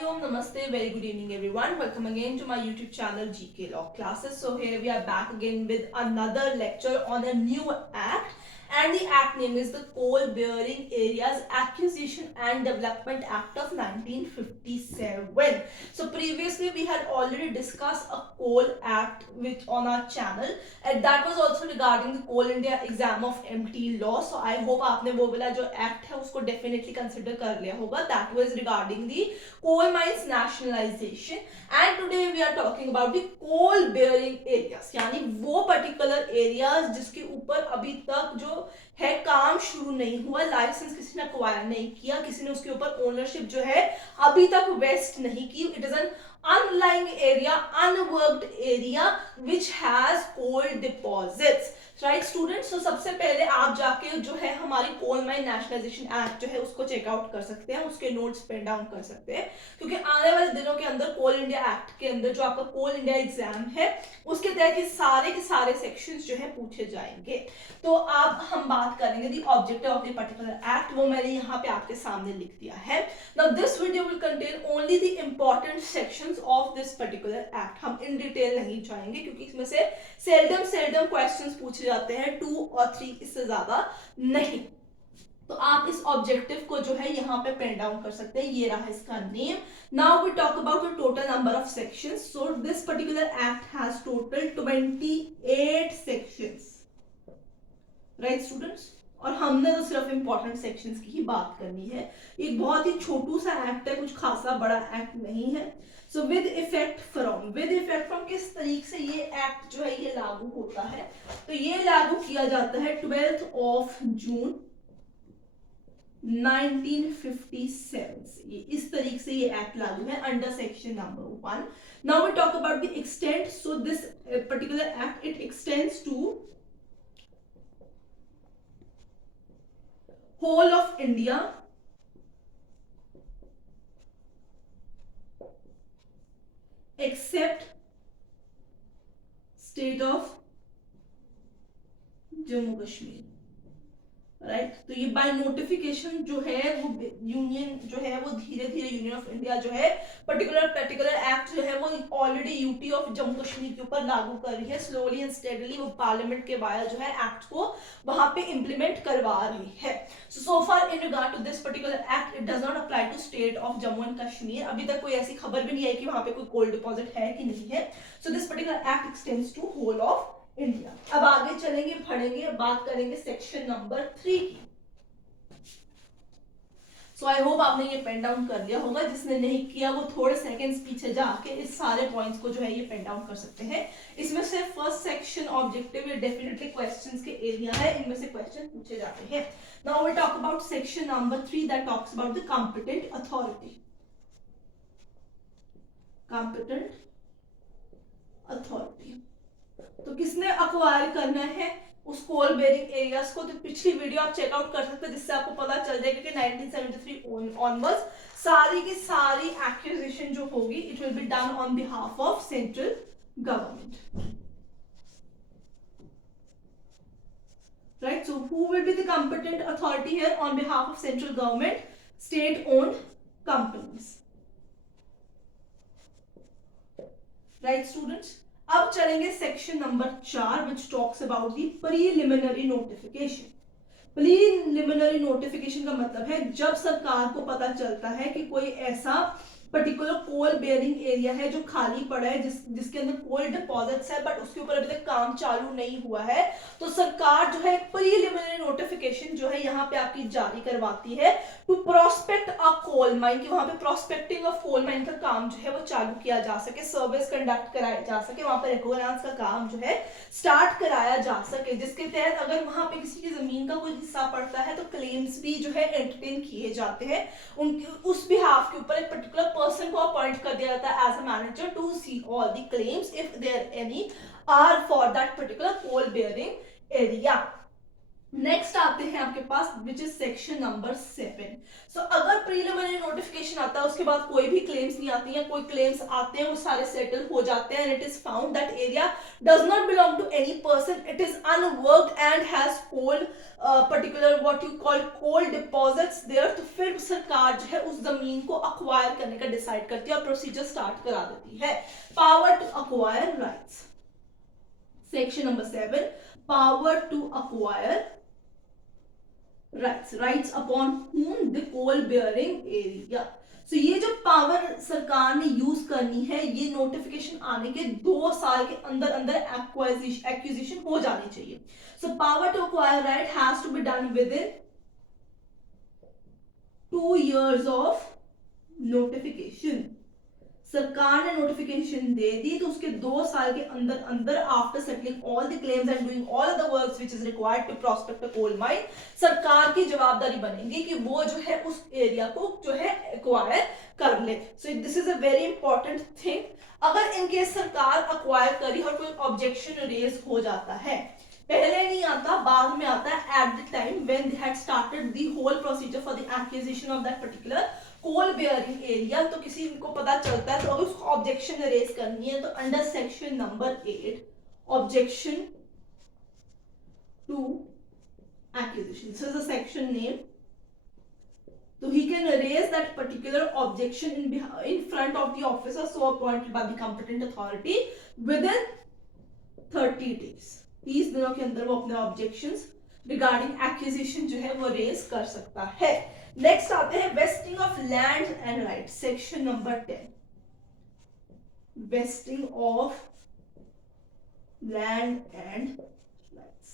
Om Namaste, very good evening everyone. Welcome again to my YouTube channel GK Law Classes. So here we are back again with another lecture on a new act, and the act name is the Coal Bearing Areas Acquisition and Development Act of 1957. So previously we had already discussed a coal act which on our channel, and that was also regarding the Coal India exam of MT law. So I hope आपने वो वाला जो act है उसको definitely consider कर लिया होगा. That was regarding the coal mines nationalization, and today we are talking about the coal bearing areas, यानी वो particular areas जिसके ऊपर अभी तक जो है काम शुरू नहीं हुआ, लाइसेंस किसी ने एक्वायर नहीं किया, किसी ने उसके ऊपर ओनरशिप जो है अभी तक वेस्ट नहीं की. It is an unlying area, unworked area which has coal deposits. Right students, तो सबसे पहले आप जाके जो है हमारी कोल माइन नेशनलाइजेशन एक्ट जो है उसको चेकआउट कर सकते हैं, उसके नोट्स पेन डाउन कर सकते हैं, क्योंकि आने वाले दिनों के अंदर कोल इंडिया एक्ट के अंदर जो आपका कोल इंडिया एग्जाम है उसके तहत ये के सारे सेक्शंस जो है पूछे जाएंगे. तो अब हम बात करेंगे the objective of the particular act, वो मैंने यहाँ पे आपके सामने लिख दिया है. Now this video will contain only the important sections of this particular act. हम इन डिटेल नहीं जाएंगे क्योंकि इसमें से सेल्डम क्वेश्चंस पूछे जाते हैं, 2 और 3, इससे ज्यादा नहीं. तो आप इस ऑब्जेक्टिव को जो है यहाँ पे पेन डाउन कर सकते हैं. ये रहा इसका name. Now we talk about the total number of sections. So this particular act has total 28 sections. Right students, और हमने तो सिर्फ इंपॉर्टेंट सेक्शंस की ही बात करनी है. एक बहुत ही छोटू सा एक्ट है, कुछ खासा बड़ा एक्ट नहीं है. सो विद इफेक्ट फ्रॉम किस तरीके से ये एक्ट जो है ये लागू होता है, तो ये लागू किया जाता है 12th of June 1957 से. ये इस तरीके से ये एक्ट लागू है under section number 1. Now we talk about the extent. So this particular act it extends to whole of India except state of Jammu Kashmir. Right, तो ये बाय नोटिफिकेशन जो है वो यूनियन जो है वो धीरे धीरे यूनियन ऑफ इंडिया जो है पर्टिकुलर एक्ट जो है वो already UT of Jammu Kashmir के ऊपर लागू कर रही है. स्लोली एंड स्टेडली वो पार्लियामेंट के वाया जो है एक्ट को वहां पे इंप्लीमेंट करवा रही है. So far in regard to this particular act it does not apply to state of Jammu and Kashmir. अभी तक कोई ऐसी खबर भी नहीं आई कि वहां पे कोई कोल डिपॉजिट है कि नहीं है. So this particular act extends to whole of India. अब आगे चलेंगे, पढ़ेंगे, बात करेंगे सेक्शन नंबर 3 की. सो आई होप आपने ये पेन डाउन कर लिया होगा. जिसने नहीं किया वो थोड़े सेकंड्स पीछे जाके इस सारे पॉइंट्स को जो है ये पेन डाउन कर सकते हैं. इसमें से फर्स्ट सेक्शन ऑब्जेक्टिव ये डेफिनेटली क्वेश्चंस के एरिया है, इनमें से क्वेश्चन पूछे जाते हैं. Now we talk about section number 3 that talks about the competent authority. Competent authority, तो किसने अक्वायर करना है उस कोल बेरिंग एरियाज को. तो पिछली वीडियो आप चेकआउट कर सकते हैं जिससे आपको पता चल जाएगा कि 1973 ऑनवर्ड्स सारी की सारी एक्विजिशन जो होगी it will be done on behalf of central government. Right, so who will be the competent authority here on behalf of central government? State owned companies. Right students, अब चलेंगे section number 4 which talks about the preliminary notification. Preliminary notification का मतलब है जब सरकार को पता चलता है कि कोई ऐसा पर्टिकुलर कोल बेयरिंग एरिया है जो खाली पड़ा है, जिसके अंदर कोल डिपॉजिट्स है बट उसके ऊपर अभी तक काम चालू नहीं हुआ है, तो सरकार जो है प्रीलिमिनरी नोटिफिकेशन जो है यहाँ पे आपकी जारी करवाती है to prospect a coal mine, कि वहां पे प्रोस्पेक्टिंग ऑफ कोल माइन का काम जो है वो चालू किया जा सके, सर्विस कंडक्ट कराया जा सके, वहां पे रेगुलेंस का काम जो है स्टार्ट कराया जा सके, जिसके तहत अगर वहां पे किसी की जमीन का कोई हिस्सा पड़ता है तो क्लेम्स भी जो है एंटरटेन किए जाते हैं. उनके उस बिहाफ के ऊपर एक पर्टिकुलर पर्सन को अपॉइंट कर दिया जाता है as a manager to see all the claims if there any are for that particular coal bearing area. Next आते हैं आपके पास which is section number 7. So अगर प्रीलिमिनरी नोटिफिकेशन आता है उसके बाद कोई भी क्लेम्स नहीं आती हैं, कोई क्लेम्स आते हैं वो सारे सेटल हो जाते हैं, and it is found that area does not belong to any person, it is unworked and has cold particular what you call coal deposits there, तो फिर सरकार जो है उस जमीन को अक्वायर करने का डिसाइड करती है और प्रोसीजर स्टार्ट करा देती है. Power to acquire rights. Section number 7, power to acquire rights upon whom the coal bearing area. So ये जो पावर सरकार ने यूज करनी है ये नोटिफिकेशन आने के 2 साल के अंदर अंदर एक्विजिशन हो जानी चाहिए. So power to acquire right has to be done within 2 years of notification. सरकार ने नोटिफिकेशन दे दी तो उसके 2 साल के अंदर अंदर after settling all the claims and doing all the works which is required to prospect a coal mine, सरकार की जवाबदारी बनेगी कि वो जो है उस एरिया को जो है एक्वायर कर ले. So this is a very important thing. अगर इनकेस सरकार एक्वायर करी और कोई ऑब्जेक्शन रेज हो जाता है, पहले नहीं आता बाद में आता है, at the time when they had started the whole procedure for the acquisition of that particular coal bearing area, तो किसी को पता चलता है तो अगर उसको ऑब्जेक्शन रेज करनी है तो under section number 8 objection to acquisition, so the section name, so he can raise that particular objection in front of the officer so appointed by the competent authority within 30 days. 30 दिनों के अंदर वो अपने objections regarding acquisition जो है वो raise कर सकता है. नेक्स्ट आते हैं vesting of land and right. Section number 10, vesting of land and rights.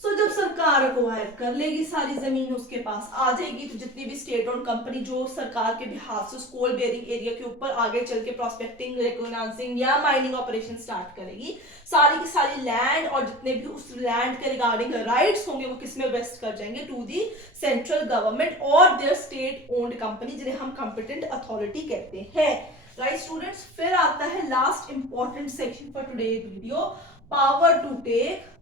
So जब सरकार एक्वायर कर लेगी सारी जमीन उसके पास आ जाएगी तो जितनी भी स्टेट ओन कंपनी जो सरकार के बिहाफ से कोल बेयरिंग एरिया के ऊपर आगे चल के प्रोस्पेक्टिंग, रिकॉग्नाइजिंग या माइनिंग ऑपरेशन स्टार्ट करेगी, सारी की सारी लैंड और जितने भी उस लैंड के रिगार्डिंग राइट्स होंगे वो किसमें वेस्ट कर जाएंगे, टू दी सेंट्रल गवर्नमेंट और देयर स्टेट ओन्ड कंपनी जिन्हें हम कॉम्पिटेंट अथॉरिटी कहते हैं. राइट स्टूडेंट्स, फिर आता है last important section for today video, power to take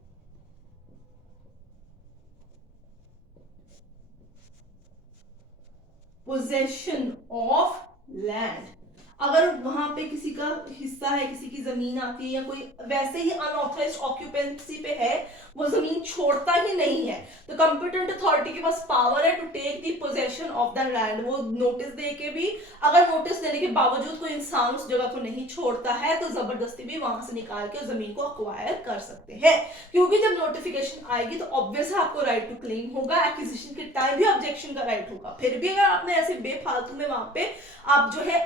possession of land. अगर वहां पे किसी का हिस्सा है, किसी की जमीन आती है या कोई वैसे ही अनऑथराइज्ड ऑक्यूपेंसी पे है, वो जमीन छोड़ता ही नहीं है, तो कंपिटेंट अथॉरिटी के पास पावर है to take the possession of the land. वो नोटिस दे के भी, अगर नोटिस देने के बावजूद कोई इंसान उस जगह को नहीं छोड़ता है तो जबरदस्ती भी वहां से निकाल के उस जमीन को अक्वायर कर सकते हैं. क्योंकि जब नोटिफिकेशन आएगी तो ऑब्वियस है आपको राइट टू क्लेम होगा, एक्विजिशन के टाइम भी ऑब्जेक्शन का राइट होगा. फिर भी अगर आपने ऐसे बेफालतू में वहां पे आप जो है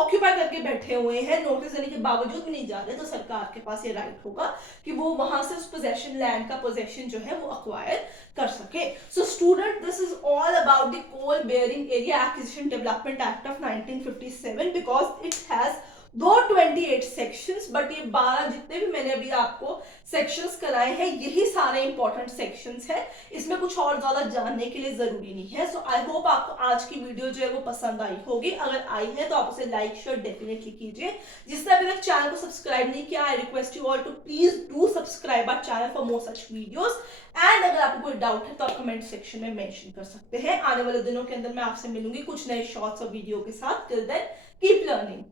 ऑक्यूपाई करके बैठे हुए हैं, नोटिस देने के बावजूद भी नहीं जा रहे, तो सरकार के पास ये राइट होगा कि वो वहां से उस पोजेशन, लैंड का पोजेशन जो है वो अक्वायर कर सके. So student, this is all about the coal bearing area acquisition development act of 1957 because it has दो 28 सेक्शंस, बट ये 12 जितने भी मैंने अभी आपको सेक्शंस कराए हैं यही सारे इंपॉर्टेंट सेक्शंस हैं. इसमें कुछ और ज्यादा जानने के लिए जरूरी नहीं है. सो आई होप आपको आज की वीडियो जो है वो पसंद आई होगी. अगर आई है तो आप उसे लाइक शेयर डेफिनेटली कीजिए. जिसने अभी तक चैनल को सब्सक्राइब नहीं किया, I request you all to please do subscribe our channel for more such videos. And अगर आपको कोई डाउट है तो आप कमेंट सेक्शन में मेंशन कर सकते हैं. आने वाले दिनों के अंदर मैं आपसे मिलूंगी कुछ नए शॉर्ट्स और वीडियो के साथ. Till then keep learning.